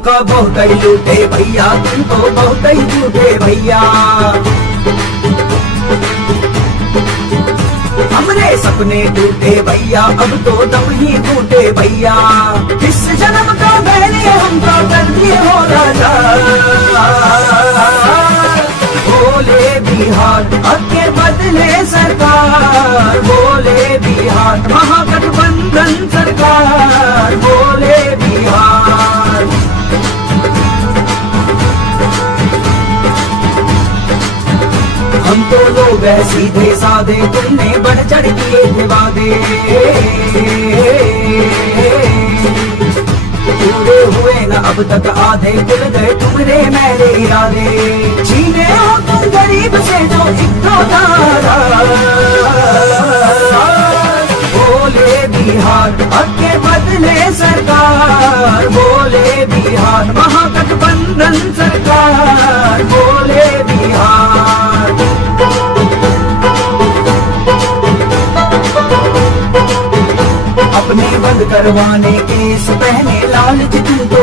हमको बहुत ही लूटे भैया, तुम तो बहुत ही झूठे भैया। हमरे सपने टूटे भैया, अब तो दम ही टूटे भैया। इस जन्म का मैंने हमको कर दिए हो राजा। बोले बिहार आगे बदले सरकार, बोले बिहार महागठबंधन सरकार, बोले बिहार। हम तो लोग है सीधे साधे, तुमने बढ़ चढ़ किए थे वादे। पूरे हुए न अब तक आधे, खुल गए तुम्हारे मेरे इरादे। छीने हो तुम गरीब से जो इकलौता, बोले बिहार आगे बदले सरकार, बोले बिहार महागठबंधन सरकार, बोले बिहार। अपने बंद करवाने केस पहने लालच तुम तो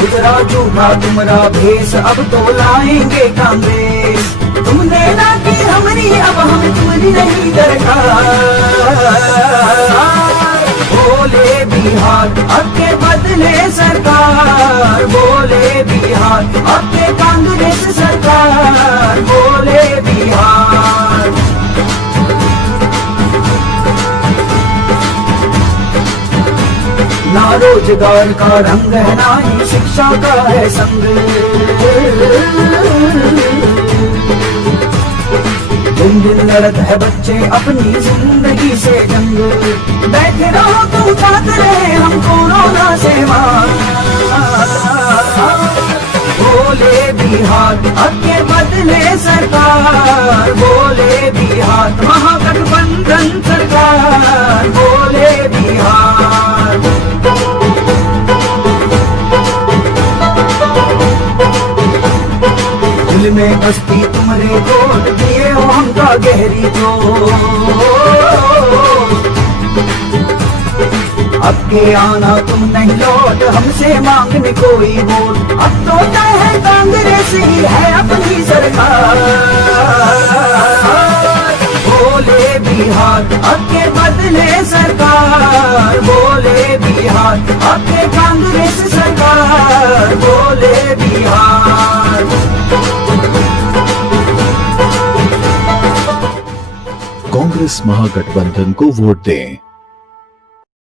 गुजरा झूठा तुम्हारा भेष, अब तो लाएंगे कांग्रेस। तुमने ना की हमारी, अब हम तुम्हारी नहीं दरकार। बोले बिहार आगे बदले सरकार, बोले बिहार आगे कांग्रेस सरकार, बोले बिहार। ना रोजगार का रंग है, ना ही शिक्षा का है संग। दिन दिन लड़त है बच्चे अपनी जिंदगी से जंग। बैठे रहो तुम खाते रहे हम कोरोना से मार। बोले बिहार आगे बदले सरकार, बोले बिहार महागठबंधन सरकार, बोले बिहार। दिल में बस्ती तुम्हारे गोद दिए हो हमका गहरी तो। अब के आना तुम नहीं लौट हमसे मांगने कोई वोट। अब तो तय है कांग्रेस ही है अपनी सरकार। बोले बिहार आगे बदले सरकार, बोले बिहार आगे कांग्रेस सरकार, बोले बिहार। कांग्रेस महागठबंधन को वोट दें।